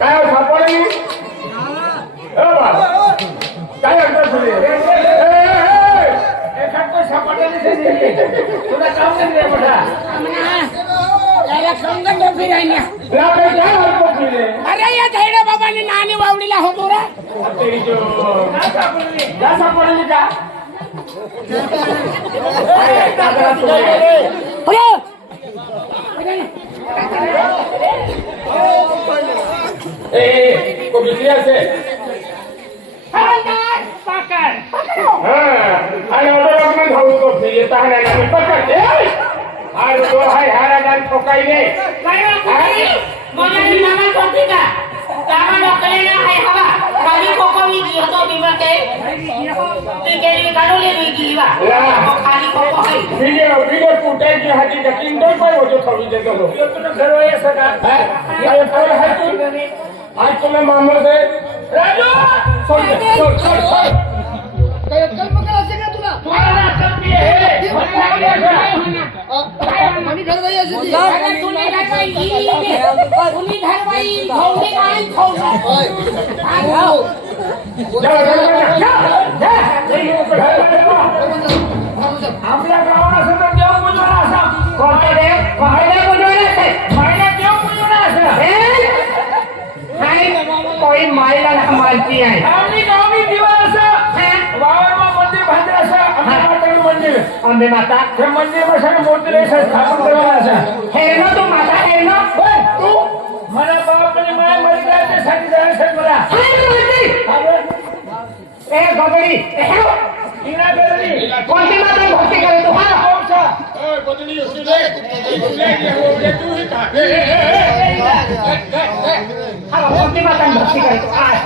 काय सापडली काय अर्थ तुझे एखाद सापडले तुला काम नाही मोठा अरे या धैर्य बाबांनी नानी वावडीला होतो रे सापडली का को बिक्री असे आणि ऑर्डर खाऊ तो येता नाही पकड अरे तो हाय हारादान ठोकायले मोनाली नाना कोणती का कामा लोकलेला आहे हवा खाली कोकोवी होतो बिमते ते गेली काढूले विकीवा खाली कोको आहे व्हिडिओ फुटेज हाती का किंडल पण होतो खाऊ देतो तुला घर आहे सगळा काय काय आहे तू आज तुला मामला दे राजू सोड काय कल्पना असेल का तुला तुम्हाला कल्पी आहे आणि घर जाई असेल तुम्ही धरवाई भाऊनी काय खाऊ आपल्या गावाला सगळं देव बुजवला असा कोणता देव पाहायला बुजवला असेल पाहायला देव बुजवला असेल कोई मायला ना मालती आहे आम्ही गावी दिवा असं वावरमा मंदिर बांधलं असं आंबेमाता मंदिर अंबे माता हे मंदिर बसायला मूर्तीला स्थापन करायला असं हे ना तू माता हे ना तू मला बापाने माय मरी त्यासाठी जायचं मला ए गगडी हिना बेरली कोणती माता भक्ती करे तू हा बदली तू ही का हा कोणती माता भक्ती करे तू आज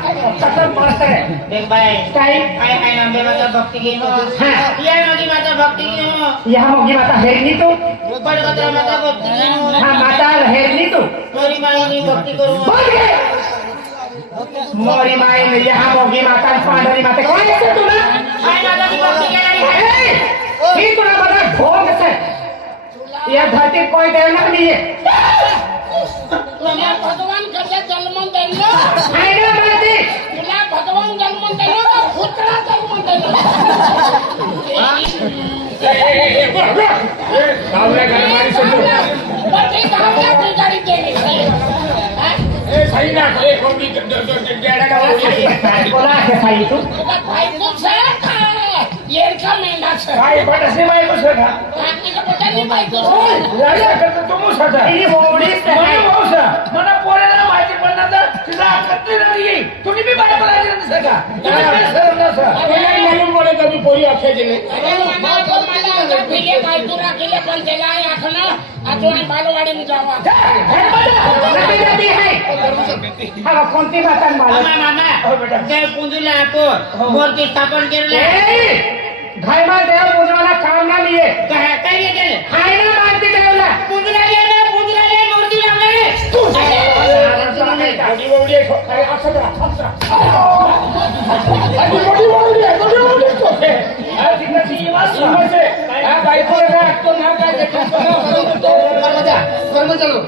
कसं मस्त आहे देख भाई काय काय काय नाम माता भक्ति की हो या नगी माता भक्ति की हो यहाँ मोगी माता हेरनी तू बड़ कतरा माता भक्ति की हो हाँ माता हेरनी तू मोरी माई की भक्ति करूं बोल के मोरी माई ने यहाँ मोगी माता पांडरी माता कौन है तू ना हाय माता की भक्ति करनी है ये तुला बड़ा भोग से यह धरती कोई देवना नहीं है तुला भगवान कशा जन्म दिला आहे ना माती तुला भगवान जन्म दिला का पुत्रा जन्म दिला गावल्या गाडी समोर बटे गावला ती गाडी गेली ए सही ना ए कोणी गेडा गावली बोला के खाई तू तुला बायको छे येर का मेंढा छे काय पटसे माय कसं का का पटानी बायको राजा करतो तू मुसाचा ही बोडी से मला भाऊसा मला पोराला माहिती पडणार तर तिला अकत्ती नाही तुम्ही बी बाय बोलायचे नसतं का तुम्ही काय सरळ नसा कोणी म्हणून बोले कधी पोरी अख्याची नाही अरे मला पहिले बायको राखीले पण त्याला आखना आजोनी बालवाडी जावा नदी है हा कोणती माता मालूम मामा मामा देव पुंजूला आपो मूर्ति स्थापन केले घर में देव पूजवाला काम ना लिए काय काय केले हाय ना मानती देवला पुंजूला ले मूर्ति लागले तू आधी बोलली काय असं असं आधी बोलली आधी नची वासना हा बायको राखतो ना काय कर्म चलो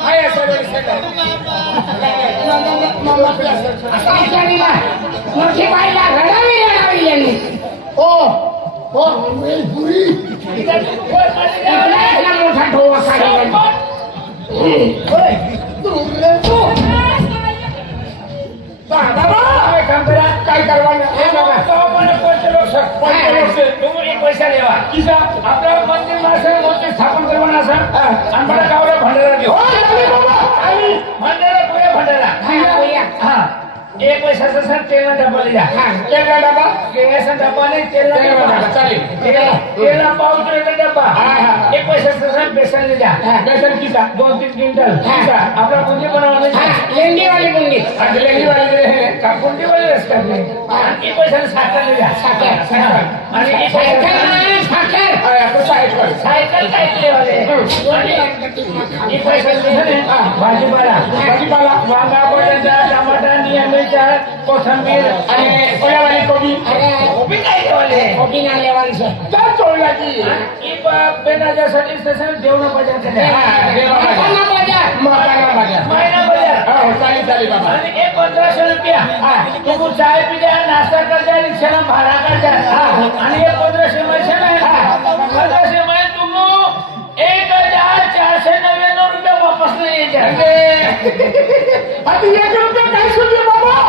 हाय असं आचारीला मोठी बाईला घडावी येणारी यांनी ओ हो पुरी इथला मोठा ढोवा काढला काय करवाना तुम्ही पैसा देवा किसा आपल्या मंदिर माणसं मोठे स्थापन करवाना असा आणि मला गावला भंडारा घेऊ भंडारा पुऱ्या भंडारा हा एक पैशाचा सर तेलना डब्बा लिहा तेलना डब्बा गेल्याचा डब्बा नाही तेलना डब्बा चालेल तेलना पाव किलोचा डब्बा एक पैशाचा सर बेसन लिहा बेसन किसा 2-3 क्विंटल किसा आपला पुंजी बनवणे लेंडी वाली मुंगी लेंडी वाले का पुंजी वाले असतात आणि एक पैशाचा साखर लिहा साखर आणि एक सायकल सायकल काय वाले एक पैसा भाजीपाला वांगा बटाटा टमाटा मिरच्या कोथिंबीर आणि कोळ्यावाली कोबी कोबी काय વાલે કોકીના લેવાનું છે કા ચોલાજી ઈ બેના સર્વિસ સ્ટેશન દેવનો બજાર છે મકાનના બજાર મકાના બજાર માયના બજાર હા ચાલી ચાલી બાબા અને એ 1500 રૂપિયા હા તું ચાય પી જા નાસ્તા કર જા રિક્ષાના ભાડા કર જા હા અને એ 1500 માં છે ને હા 1500 માં તું 1499 રૂપિયા વાપસ લઈ જા અભી 1 રૂપિયા કાઈ સુધી બાબા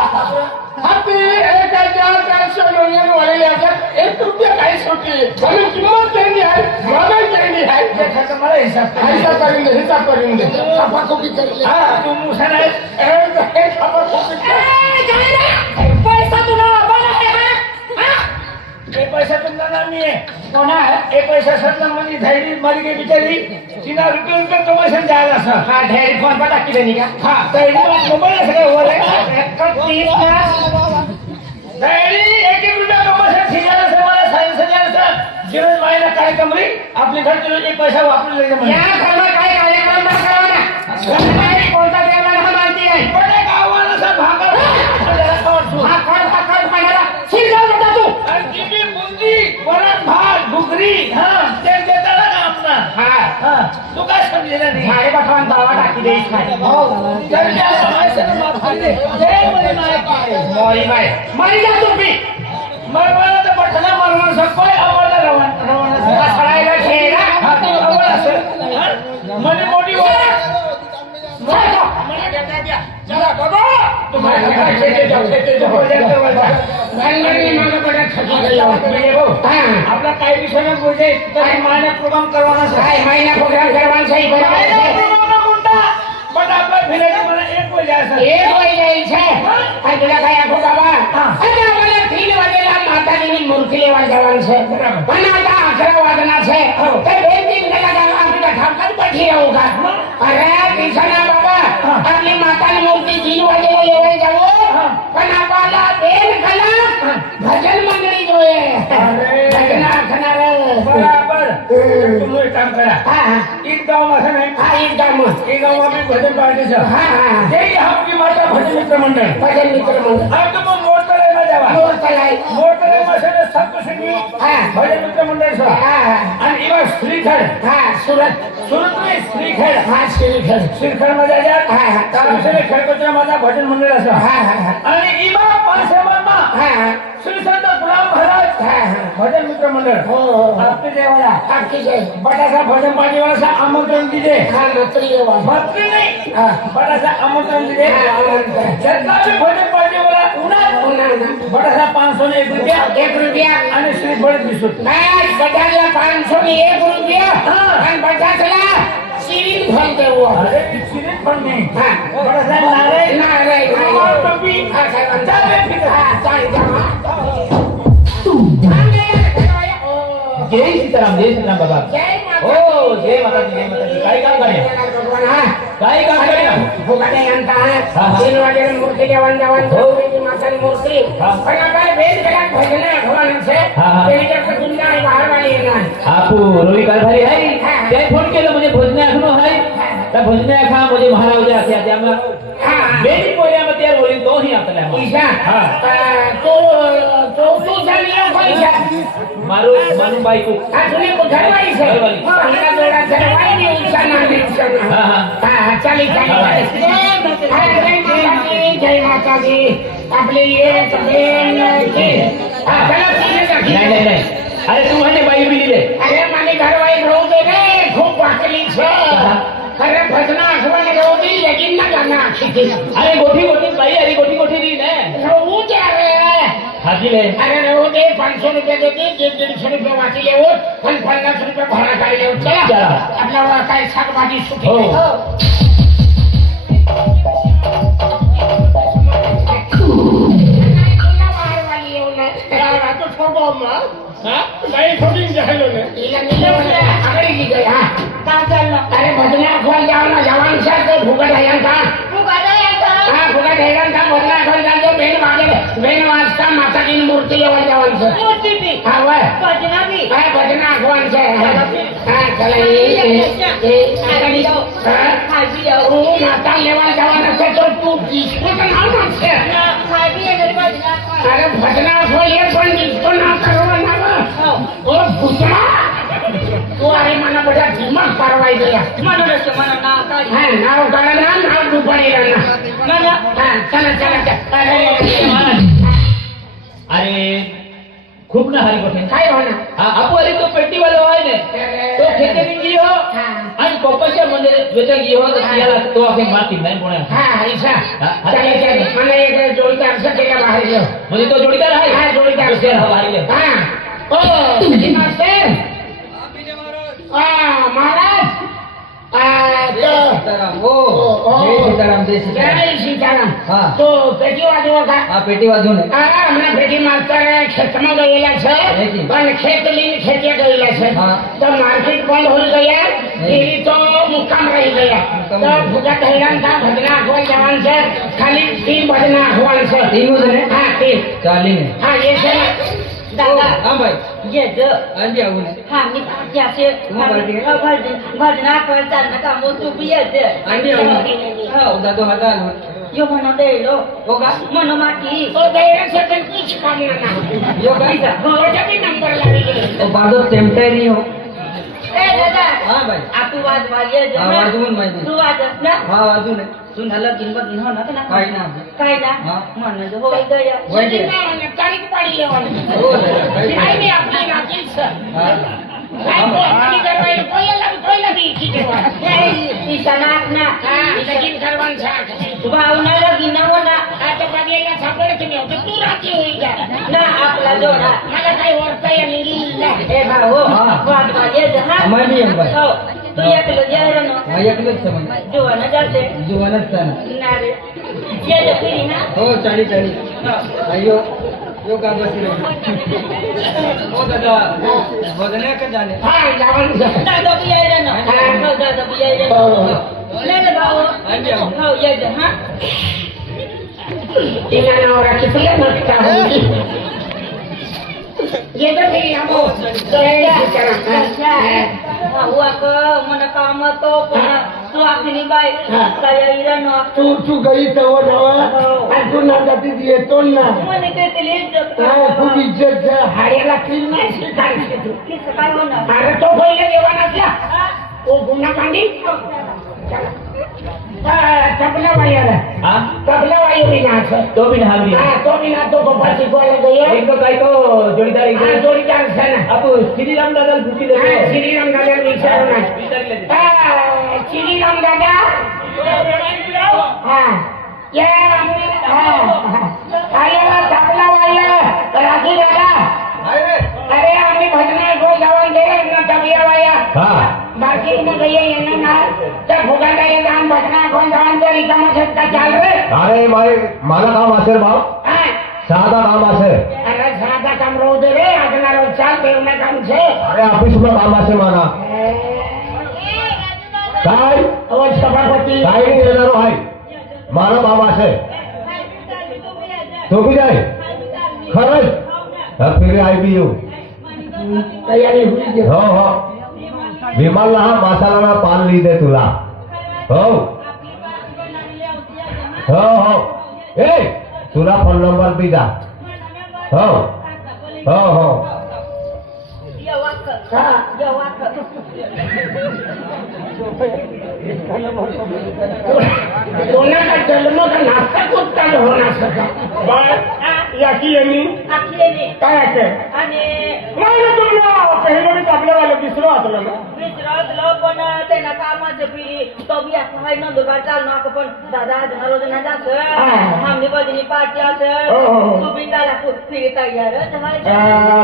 અભી 1499 વાલે લેकर 1 રૂપિયા કાઈ સુધી તમે કિંમત કેની હાય મગજ કેની હાય તે તમારા હિસાબ કરીને ખબર કોપી કરી લે હા તું મુસના એ ખબર કોપી પૈસા તું ના બોલા હા એ પૈસા તમને ના મીએ કોના એ પૈસા સત્તર મની ધૈર્ય મરી ગઈ બિચારી સીના રૂપિયા કમાઈ સમજાયા છે હા ઢેરી ફોન પર ટાકી દેની કા હા ધૈર્ય મોબાઈલ છે ઓરે ધૈર્ય 1 રૂપિયા કમાશે સીના છે મારા સાયન્સ હજાર છે જીવન માયના કાર્યક્રમ રી આપની ઘર ચલો એ પૈસા વાપરી લેજે મને યા ઘરમાં કાઈ કાર્યક્રમ ના કરવાના ઘરમાં કોણતા દેવાના હમ આંતી હે કોને ગાવાના છે ભાગર જરા ખબર છું આ કર મારા સીલ જાવ બેટા તું અરજીબી બુંદી વરણ ભાત ઘુઘરી હા તે દેતા ના આપના હા હા તું કા સમજે નહીં મારે બઠવાન દાવા ટાકી દેઈ ખાય જલ્દી આ સમસ્યા ને માફ કરી દે જય મરી નાયક મોરી ભાઈ મારી જા તું બી મરવાના તો પઠના મરવાના છે કોઈ અવળા રવાના છે આ સડાયેલા છે ના હા તો અવળા છે હા? મને મોટી વાત મને દેતા દ્યા ચલા બાબા તમારે ખેતે જાઓ બજાર કરવા જાઓ ગંગની માને બડા થકી ગયો હા આપણા કાઈ વિષયને બોલે તો માને પ્રોગ્રામ કરવાનો છે ભાઈ મહિના પ્રોગ્રામ કરવાનો છે ઈ બરાબર છે પ્રોગ્રામ મુંડા બટ આપણા ભીલેજી મને એક કોઈ જાય છે એ કોઈ નહીં છે આ પેલા ભાઈ આખો બાબા અને મને 3 વાગેલા માતાજીની મૂર્તિ લેવા જવાનું છે બરાબર. બનાતા 11 વાગના છે તે બે દિન કલાક આપણે ઠાકર પછી રહું કા અરે કિશના બાબા આપની માતાની મૂર્તિ 3 વાગે લેવા જાવો પણ આપાલા 1 કલાક ભજન મંડળી જોઈએ ભજન આખનાર બરાબર તું એક કામ કરા હા ઈદ ગામમાં છે ને હા ઈ ગામમાં એ ગામમાં બી ભજન પાર્ટી છે હા હા જય આપકી માતા ભજન મિત્ર મંડળ ભજન મિત્ર મંડળ આ તો મોટરેમાં જવા મોર તલાઈ મોટરેમાં છે ને સપ્તશૃંગી હા ભજન મિત્ર મંડળ છે હા હા અને એવા શ્રીખંડ હા સુરત સુરતની શ્રીખંડ હા શ્રીખંડ શ્રીખંડમાં જાય હા હા તારા છે ને ખડકોતરા માતા ભજન મંડળ છે હા હા હા અને ઈમાં પાસેમાં હા હા શ્રી સંત ગુલામ મહારાજ હા હા ભજન મિત્ર મંડળ હો આપકે દેવાળા આખી જય બટાસા ભજન પાર્ટી વાળા છે આમંત્રણ દીજે હા નોકરી એવા ભક્તિ નહીં હા બટાસા આમંત્રણ દીજે હા, આમંત્રણ. જેટલા બી ભજન પાર્ટી વાળા ઉના બટાસા 501 રૂપિયા 1 રૂપિયા અને શ્રીફળ 20 રૂપિયા બસ બધાના 501 રૂપિયા હા. અને બધાના સિવિલ ફોન દેવો અરે કિચિને પણ નહીં હા. બટાસા નારે ના રે કુમાર ટોપી હા સાહેબ ચાલે ફિકર હા ચાલ જા જય સીતારામ બાબા જય ઓ જય માતાજી કાઈ કામ કર્યા હા કાઈ કામ કર્યા ભોગાડે અંતા હા, હા. 3 વાગે મૂર્તિ લેવાનું જવાનું ગૌરીજી માતાની મૂર્તિ હા. અને આપણે 2 કલાક ભજન રાખવાનું છે હા, હા. તેની કરતા દુનિયા બહાર વાળી એના आपू रोवी कारभारी है हाँ. ते फोन केलं म्हणजे भोजने आखनो है त्या भोजने आखा म्हणजे महाराजा असे आता आम्हाला હા बेटी पोळ्यामध्ये त्यावर बोलीन तो ही आपल्याला ઈશા હા. તો તું જાણીએ કોઈ છે मारू मानू बायको આ તુને ઘરવાળી છે ઘરવાળી. મારા જોડા ઘરવાળી ની ઈચ્છા ના ઈચ્છા હા હા હા ચાલી ચાલી જય માતાજી આપલી એક બેન છે હા ચલો તીને नाही नाही नाही अरे तू म्हणे बाई बिली दे અરે મારી ઘરવાળી રહું દે ને ખૂબ વાકલી છે અરે ભજના અખવાને રહું દે લેકિન ના ગાના આખી થી अरे गोठी गोठी बाई अरे गोठी गोठी री ने રહું ત્યારે हाजी ले अरे રહું દે 500 રૂપિયા દેતી 150 રૂપિયા વાંચી લેવો અને 50 રૂપિયા ભાડા કાઢી લેવું ચલા ચલા. આપણા કાંઈ શાકભાજી છૂટી हो. માતાજીની મૂર્તિ લેવા જવાનું છે હા ભજન આખવાનું છે હા ચાલો હું માતા લેવા જવાના છે તો તું ડિસ્કો તો ના નાખશે અરે ભજના ખોલીએ પણ ડિસ્કો ના કરવાનો ओ भुसडा तू अरे मला बघा दिमाग पारवाई दिला म्हणूनच मला नाव काढ हा नाव काढा ना नाव दुपारी ना हा चला चला अरे खूप ना हारी गोष्ट काय होणार आपू अरे तो पेटीवाला आहे ना तो खेते गी हो आणि पप्पाच्या म्हणजे वेचा गी हो तर त्याला तो आपण माती नाही कोणा हा ऐसा चला चला मला एक जोडीदार असं केला बाहेर घेऊ म्हणजे तो जोडीदार आहे हा जोडीदार बाहेर हा ओ मास्टर महाराज जय सीताराम तो पेटी वाजवा का पेटी वाजून હમણાં પેટી માસ્તર ખેતમાં ગયેલા છે પણ ખેત લઈને ખેતીએ ગયેલા છે તો માર્કેટ બંધ હોઈ ગયા એવી તો મુકામ રહી ગયા તો ભૂગત હેરાન થા ભજના આખવાન જવાન છે ખાલી 3 ભજના આખવાન છે હા 3 ચાલીને હા એ છે दादा હા ભાઈ ये ज આંજી આવું हा मी याचे भजना करताना का मोठू बियाचे आंजी आવું हो દાદો હતા यो म्हणा देलो हो का म्हणा माटी તો ગયે છે પણ કુછ કામ ના यो का ઓજા બી નંબર લાવી ગયો तो बाजू चेमटे नहीं हो ए दादा हाँ भाई आपू वाज वाजे ज हाँ, वाजवून माहिती. तू वाजस ना हाँ बाजू ने तू झालं गिनबत गिन हो ना का काय ना काय ना हाँ. म्हणा जो होय गया वय दे તારીખ પાડી લેવાની हो दादा કાઈ काही નહીં આપણી નાખી છે हाँ કાઈ કોની કરવાય કોઈ લબી કી દેવા ईशा नाक ना હા લગીન કરવાનું છે भावना लगीन हो ना આ તો બાગેલા સાપડે કે નહીં તું રાતી હોઈ જા ना आपला जोडा मला काही ओळखता येईल नाही ए भाऊ हा. वाज वाजे ज हा आम्हाला येईन बाई. हो तू एकलं जाहिर ना हाँ एकलंच समज जोवाना जाते जुवानच जाणं ना रे ये जो फिरी ना हो चाळी अयो यो का बसले हो दादा बदने का जाणे हा जाવાનું છે दादा भी आए ना हा. हो दादा भी आए ना हो. ले ले भाऊ आंजी आऊ हो ये जो हा तिला नवरा कितीला मोठा होईल ये तर फिरी आमो जय सीताराम भाऊ आक मन काम तो पण तू आखनी बाई हा. काय इरानो तू गई तेव्हा जावा आणि तू ना जाती येतो ना મને કેટલી ઇજ્જત खूप इज्जत हाड्याला किल नाही स्वीकारायची तू किस काय होणार अरे तो पहिले देवाना असला ओ गुन्हा कांडी तबला वाई आला हाँ तबला वाई भी ना असं तो भी ना भी हा तो भी ना तो पप्पा शिकवायला गयो एक तो काय तो जोडीदार हा जोडीदार છે ને आप श्रीराम दादा पूछी दे हा श्रीराम दादा विचारू ना श्रीराम दादा हा या आलेला तबला वाई राखी दादा अरे आम्ही भजना गो जाऊन गेले ना तबिया वाया हाँ मार्केट में गए येणे ना त्या फुगाटा ये दान भजना गो जाऊन ते रिकामा शेतका चाल रे अरे मारे मला काम असेल भाऊ हा साधा काम असेल अरे साधा काम राहू दे रे आगला रोज चाल देवना काम छे अरे ऑफिसમાં काम असेल मला काय अहो सभापती काय नाही येणारो आहे मला काम असेल तो बी जाय खरंच फिर आय बी येऊ तयारी हुई जे हो हो विमानला हा मसाला पान लिही दे तुला हो हो हो ए तुला फोन नंबर बी जा हो हो हो ये वाक हा ये वाक कोणाचा जन्म का नाश्ता कुठचा होणार सका बाळ याची यांनी आखलेने काय आहे आणि नाही ना तुला पहिलं मी आपल्यावाला दुसरं वाचलं ना विचारलं पण त्यांना कामाचं पिढी तो बी असं हाय नंदुरबार चालू नका पण दादा रोज ना जात आम्ही बजनी पार्टी हो, हो, असं हो. तू बी त्याला फिरी तयार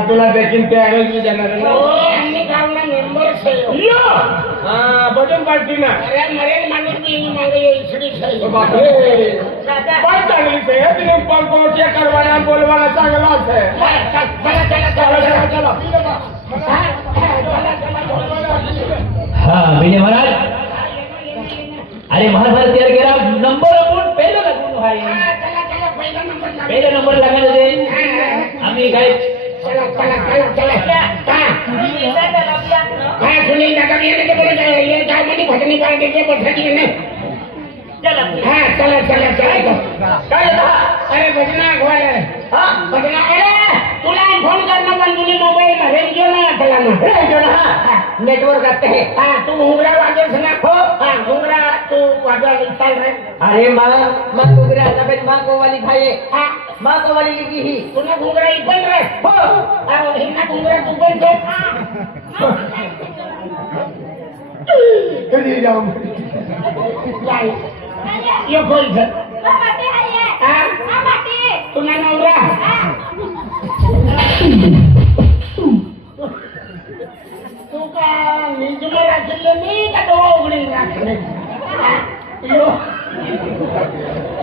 तुला देखील तयारी मी देणार आम्ही गावना मेंबर भजन पार्टी ना अरे मरेल माणूस मी मागे इसडी दादा पण चांगली आहे तिने पंकोच्या करवाना बोलवाना चांगला आहे चला हाँ विजय महाराज अरे महाभारत तैयार केला नंबर आपण पहिलं लागून आहे पहिला नंबर लागायला दे आम्ही काय चला सुनील दादा ये काय मध्ये भजनी पार्टीचे बैठकी ना हा चला काय अरे भजना घोवायला भजना अरे तुला फोन करणं पण तुझी मोबाईल रेडिओ नाही आपला ना रेडिओ ना हा नेटवर्क असते हा तू घुंगरा वाजवस ना हो हा घुंगरा तू वाजवायला चाल रे अरे माँ घुंगरा तबेत माँ को वाली भाई हा माँ को वाली लिखी ही तुला घुंगरा ही पण रे हो हा हिना घुंगरा तू पण दे कधी जाऊ लाई यो बोल जा हा तुला नवरा तू का निजून राखले मी का तो उघडी राखले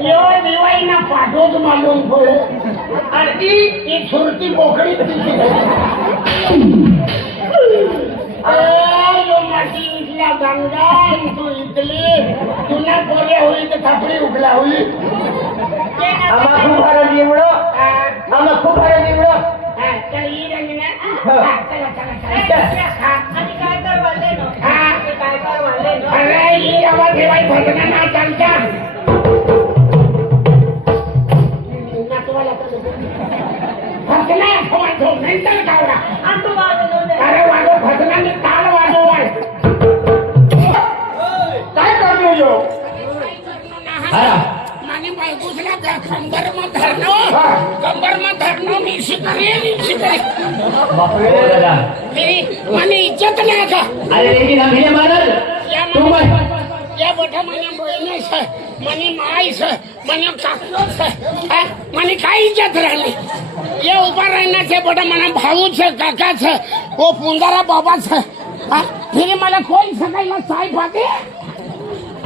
यो दिवाळी ना पाठवत मालूम पडे आणि ती सुरती बोकडी यो माती इथल्या गंगा तू इथली तुला बोले होई तर थापडी उगला होई आम्हा खूप हरली एवढं आम्हा खूप हरली एवढं चल ही रंगना हो. चला चला चला आणि काय कर वाले नो हा काय कर वाले नो अरे ही आवाज दिवाळी भजना ना चालता भजना वाजव मेंटल गावला अंटू वाले नो अरे वाजव भजनाने ताल वाजवाय काय करतो यो माने बायकोला कंबर मत धरणं मी शिकरे बापरे दादा मेरी माने इज्जत नाही का अरे लेकिन हम ही मानल तुम या मोठ्या माने बहिणीस माने माईस माने काकूस माने काय इज्जत राहिली ये उभा राहण्याचे मोठा मना भाऊच काकाच ओ पुंजारा बाबाच फिर मला कोण सकाळला चाय पाते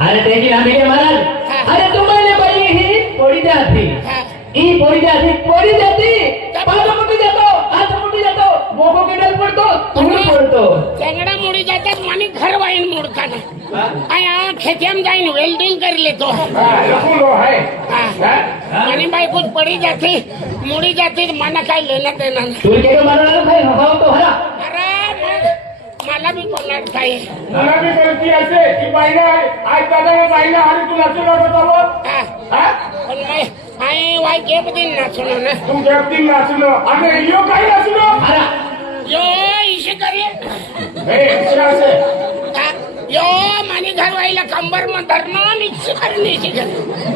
अरे लेकिन हम ही मानल अरे तुम्हारे भाई ही पोड़ी जाती ई पोड़ी जाती पांच मुट्ठी जातो मोको के डल पड़तो तुम्ही पड़तो चेंगड़ा मुड़ी जातात माने घर वाइन मुड़काना आया खेतियम जाइन वेल्डिंग कर लेतो माने भाई कुछ पड़ी जाती मुड़ी जाती माना काय लेना देना नाही. तू के मारणार भाई हवाव तो हरा अरे मला भी बोलणार काय मला बी बोलती असे की बाईला आज दादा बाईला आणि तू नाचू लागत पण मैं आई वाई के दिन नाचनो ना तुमच्या अगदी नाचलो आणि यो काय नाचलो हरा यो इशे करे हे असे यो माने घर वाईला कंबर में धरनो आणि इशे करणे इशे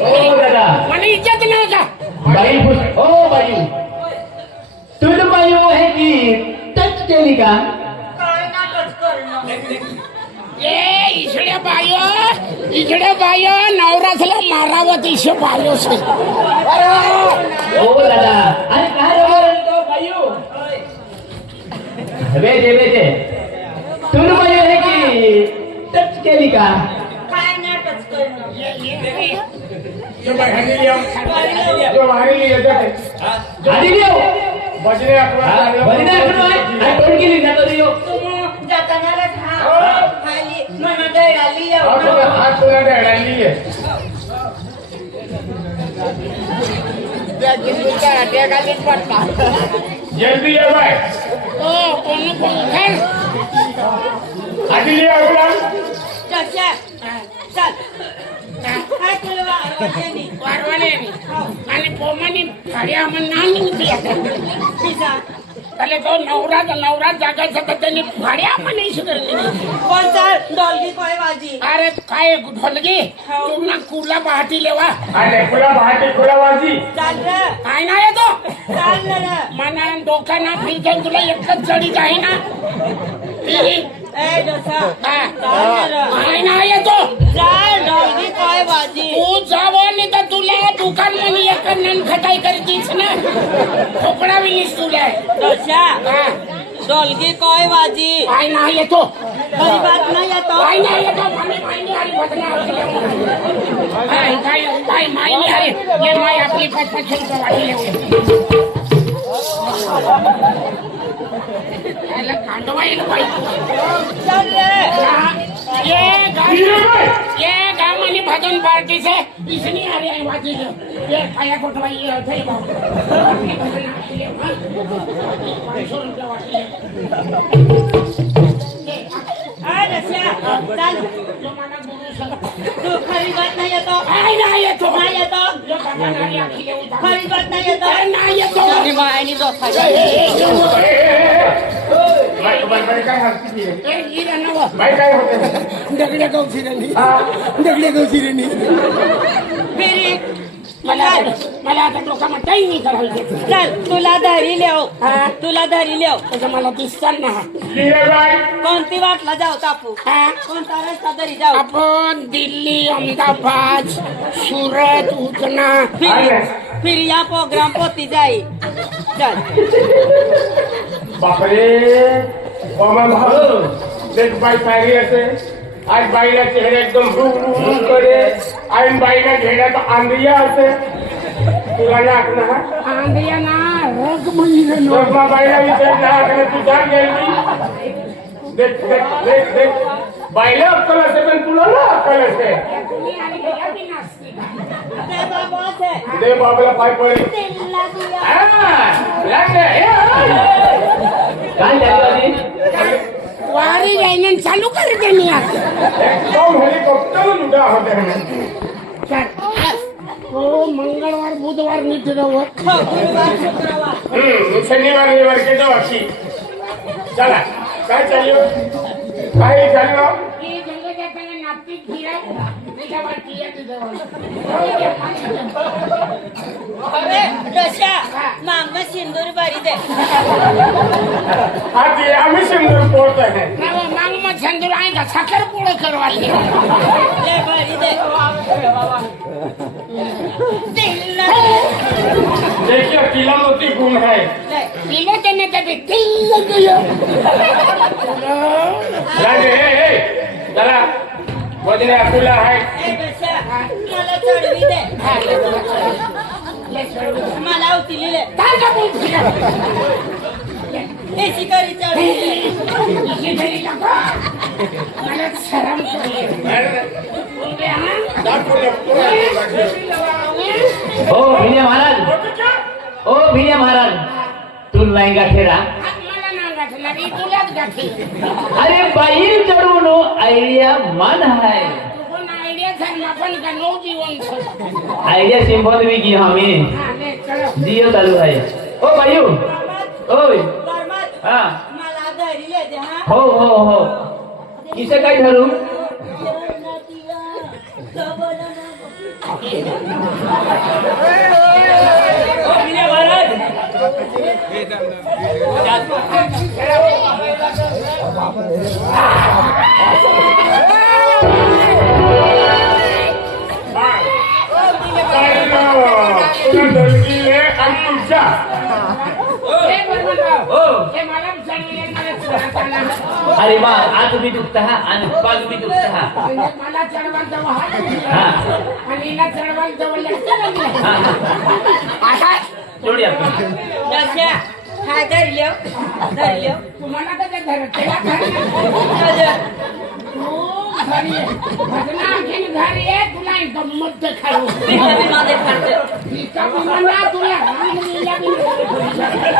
ओ दादा माने इज्जत नाही का बाई खुश ओ बाई तू तो बाई है की टच केली का काय ना कच करणं ये इकडे बायो नवरासला मारावत इशे बायो से ओ दादा अरे काय रे तो बाईओ बेटे तू तो बाई है की टच केली का काय ना कच करणं जो बाहेर येतात आधी लियो बजरे अकरा बरी ना करू आहे टोन केली ना तो लियो तुम जातानाच हा खाली मन दळाली एवढं हात तुला डळाली आहे जल्दी ये बाय आधी ये अगला चाचा चल काय तुला वारवानी वारवाने आणि पोमानी गाड्या म्हणून पिझ्झा त्याला तो नवरा जागायचा तर त्यांनी भाड्या म्हणायची कोणता डॉल्गी कोय वाजी अरे काय ढोलगी तुम्हाला कुला पहाटी लेवा अरे खुला भाटी खुला वाजी चाल रे काय नाही येतो चाल रे मना डोका ना फिरतो तुला एकच चढीच आहे ना ए डोसा हा. चाल रे काय नाही येतो चाल डॉल्गी कोय वाजी तू जावं नाही तर तुला दुकान मध्ये एक ननखटाई करतीस ना खोकडा विलीस तुला डोसा हा. डॉल्गी कोय वाजी काय नाही येतो खरी बात नाही येतो काय नाही येतो मामी माहिती आली बदला काय माहिती आहे ये माय आपली 500 रुपये वाटली याला कांडवा येईल पाहिजे चाल रे ये गाँव में भजन पार्टी से इसने आ रहे हैं बाजी ये काया कोटवा ये थे बाबू 500 रुपया वाटी आ डोसा चल तू खरी बात नाही येतो नाही येतो नाही येतो खरी बात नाही येतो नाही येतो आणि मायनी दोस्ता बाई काय हसती ती? ए, इरा नवं. बाई काय होते दगड्या गवशिरांनी दगड्या गवशिरांनी फिरी मला आता डोकामा काही नाही करायचं चल तुला धरी लेव हा? तुला धरी लेव तसं मला दिसतात ना लिहे बाई कोणती वाटला जाऊ तापू हा? कोणता रस्ता तरी जाऊ आपण दिल्ली अहमदाबाद सुरत उजना फिर या प्रोग्राम पोती जाई चल बापरे बाबा भाऊ देख बाई पाहिली असे आज बाईला चेहरा एकदम भूक करे आणि बाईला घेण्यात आंध्रिया असे तुला नाक ना आंध्या ना रग महिना बाबा बाईला विचार नाक तू जाण गेली देख देख देख देख बाईला अक्कल असे पण तुला ना अक्कल असे ते बाबा आहे दे बाबाला पाय पडे तिला दिया काय झाली आधी? वारी लाईन चालू करते मी आज एकदम हेलिकॉप्टर उडा होते हो मंगळवार बुधवार नीट रवत हो गुरुवार शुक्रवार शनिवार रविवार के दो अच्छी चला काय चालू काय चालू की जंगल जाताना नापीक फिराय त्याच्यावर किया तुझं अरे डोशा मामा सिंदूर बारी दे आज आम्ही सिंदूर पोहत आहे मांग मग संदूर आहे का साखर पोळं करवाले ले बारी दे तिला देखिए किला मोती गुण है तिला त्यांना त्या व्यक्तीला गेलं राजे जरा वजने अकुला है ए डोशा मला चढवी दे मला उचली ले काय का बोल फिरा ए शिकारी चढवी दे इथे घरी टाका मला शरम ओ भिले महाराज ओ भिले महाराज तू नाही गाठेरा मला ना गाठणार ही तुलाच गाठी अरे बाई चढून आयडिया मन है पण आयडिया सांग आपण का नो जीवन आयडिया सिंपल भी की हमें हा ले चलो जियो चालू है ओ भाई ओय बरमत हाँ मला धरी ले दे हा हो हो हो इसे काय ठरू ओ भिले महाराज तुला दलगी है आणि तुमच्या हे बरमनराव ओ हे मला सांगितले मला चढवताना अरे वा आज भी दुखता है आणि पाग भी दुखता है म्हणजे मला चढवायला जवळ हात हाँ आणि हिला चढवायला जवळ लागतं नाही हाँ आता जोड़ी आपको डोशा हा धरी लेव तुम्हाला तर ते धरत त्याला तू घरी ये. भजना आणखीन घरी ये तुला गंमत देखाऊ इतका म्हणा तुला रामलीला बी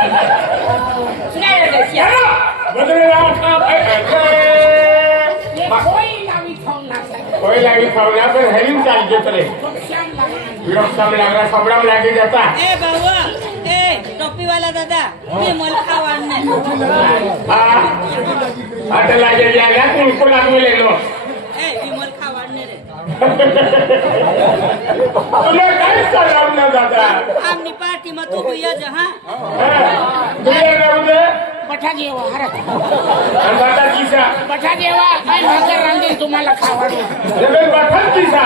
कोई लावी खाऊ नका कोई लागी खावना पण हेलिंग चालते तरे पक्षाम लागला विरोक्षम लागला सबराम लागी जाता ए बाबा ए टोपीवाला दादा मी मला खावण नाही आता लागे लागला तुमको लागू लेलो ए मी मला खावण नाही रे तुला काय चालणार ना दादा आमनी पार्टी मग तू ये जहा तुला जाऊ दे बठा जेवा अरे बाटा किसा बठा जेवा काय भाकर रांधेल तुम्हाला खावाडू जमीन बाटा किसा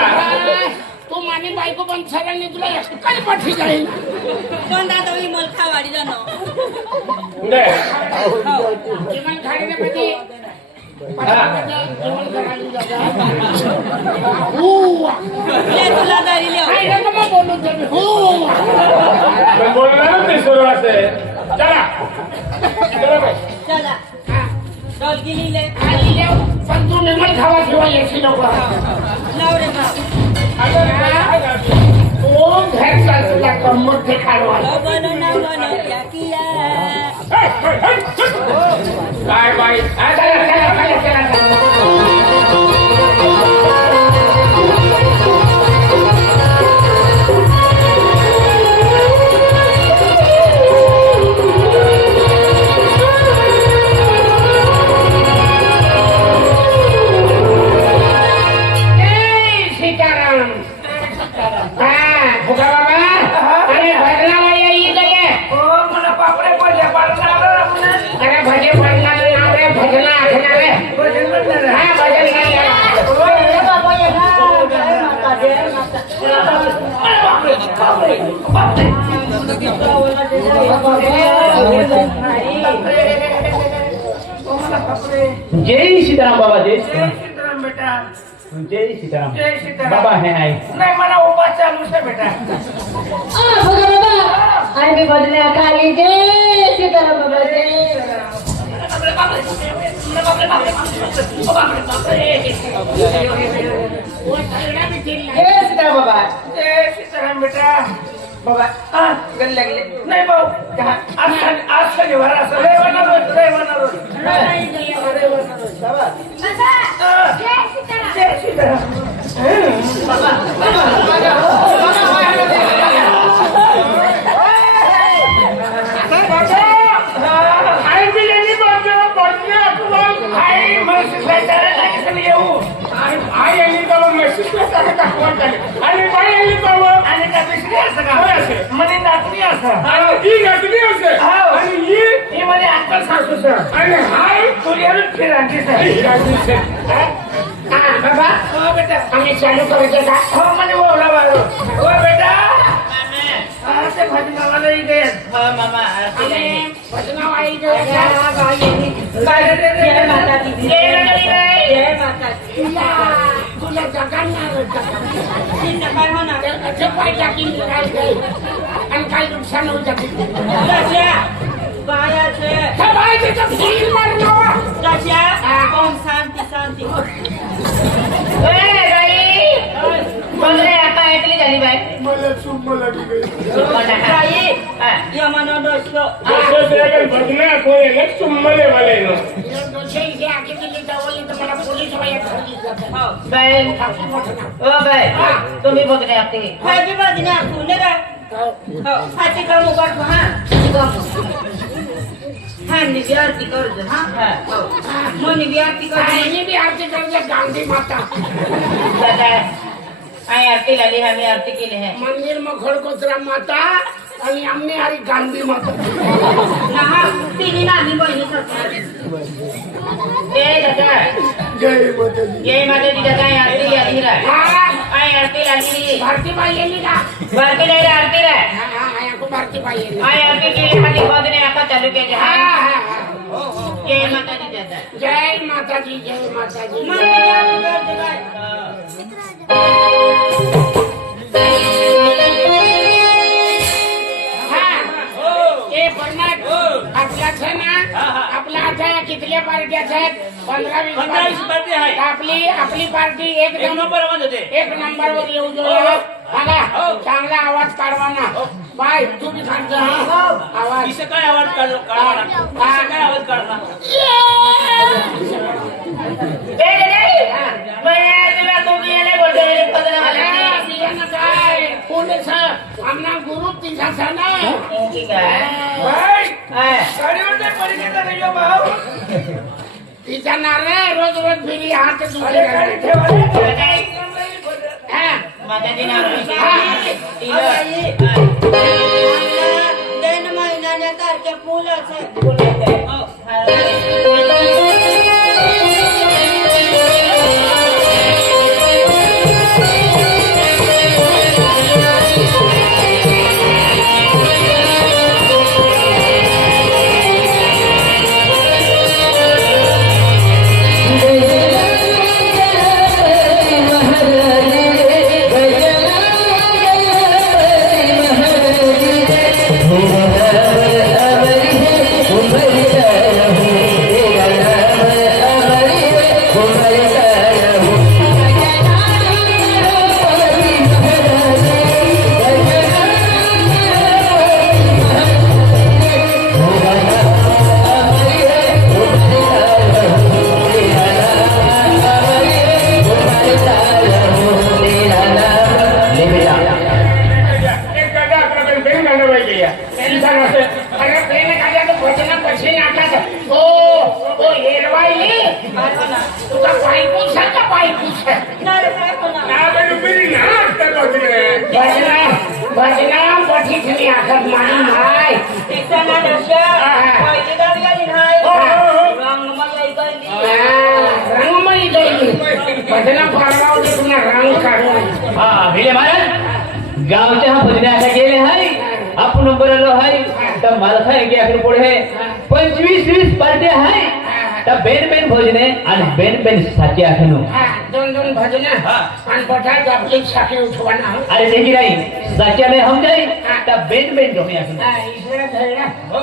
तू माने बायको पण सरांनी तुला काय पाठी जाईल कोण दादा मी मला खावाडी जाणो दे जेवण खाण्यामध्ये जेवण करायला ले तुला दारी लेव काय नको मग बोलू तुम्ही हो मैं बोलणार ते सुरू असे चला चला बाई चला डॉल गेली ले आणि येऊ पण तू निर्मल खावा ठेवा येशी नको लाव रे बा तो घर चालला गंमत देखाडवा बनो ना बनो क्या किया काय बाई चला चला चला चला जय सीताराम बाबा जय सीताराम. सीताराम बेटा जय सीताराम. जय सीताराम. बाबा हे आहे. नाही मला उभा चालू आहे बेटा आणि बदल्या काली जय सीताराम बाबा जय जय सीताराम बाबा जय सीताराम बेटा बाबा हा गल्ले लागले नाही भाऊ आज शनिवार असं रेवाना रोज जय सीताराम आई दिलेली आई येऊ आई यांनी जावं म्हशीला आणि बाई यांनी जावं आणि त्या दुसरी असं का म्हणे नातनी असं आणि ही नातनी असे आणि ही म्हणे अक्कल सासू सर आणि हाय तुझ्यावरून फिरांची सर बाबा हो बेटा आम्ही चालू करायचं का हो म्हणे बोला बाबा हो बेटा ते भजनावाला इथे मामा भजनाव आई जय माता दी जय माता दी तुला जगांना काय होणार पाय टाकीन आणि काही नुकसान होऊ शकते बायाचे ओम शांती शांती बघले आता ऐकली झाली बाई यमनो दोषो बाई ओ बाई तुम्ही बघले आपली हाजी बाजूने असू ने का हाती का मुगाट हा निबी आरती करतो हा मनी बी आरती करतो बी आरती करते गांधी माता आई आरती लाली आम्ही आरती केली आहे मंदिर में खडकोत्रा माता आणि आम्ही हरी गांधी माता हा तिन्ही नानी बहिणी करतात जय दादा जय माता जय माता दी दादा आई आरती लाली आई आरती लाली भारती बाई येली का भारती लाली आरती ला भारती बाई येली आई आरती केली हाती बघणे आता चालू केले जय माता दी दादा जय माताजी जय माताजी आपल्याच आहे ना आपल्या आता कितल्या पार्ट्या आहेत 15-20 पार्टी आहे. आपली पार्टी एक नंबर होते एक नंबर वर येऊ जोया बघा चांगला आवाज काढवा ना बाय तू बी काढतो आवाज किसे काय आवाज काढलो काय आवाज काढला काय पोलीस आमना गुरु तिचा ना तिचा ना रे रोज रोज फिरी हात माताजी नाव दैन महिन्याच्या तारखे फुलाचे हा भिले महाराज गावच्या हा भजने अशा केले तर मला सांग की आखिर पुढे 25-20 पार्ट्या आहे तर बेन भोजने आणि बेन साची आखिनो दोन भजन आणि पठार आपली साखी उठवाना अरे देखी नाही साच्या में हम जाई तर बेन जो है आखिनो ईश्वर धैर्य हो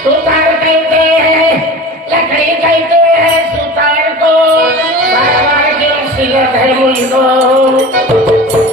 सुतार कहते हैं लकड़ी कहते हैं सुतार को बार बार क्यों सिलत है मुझको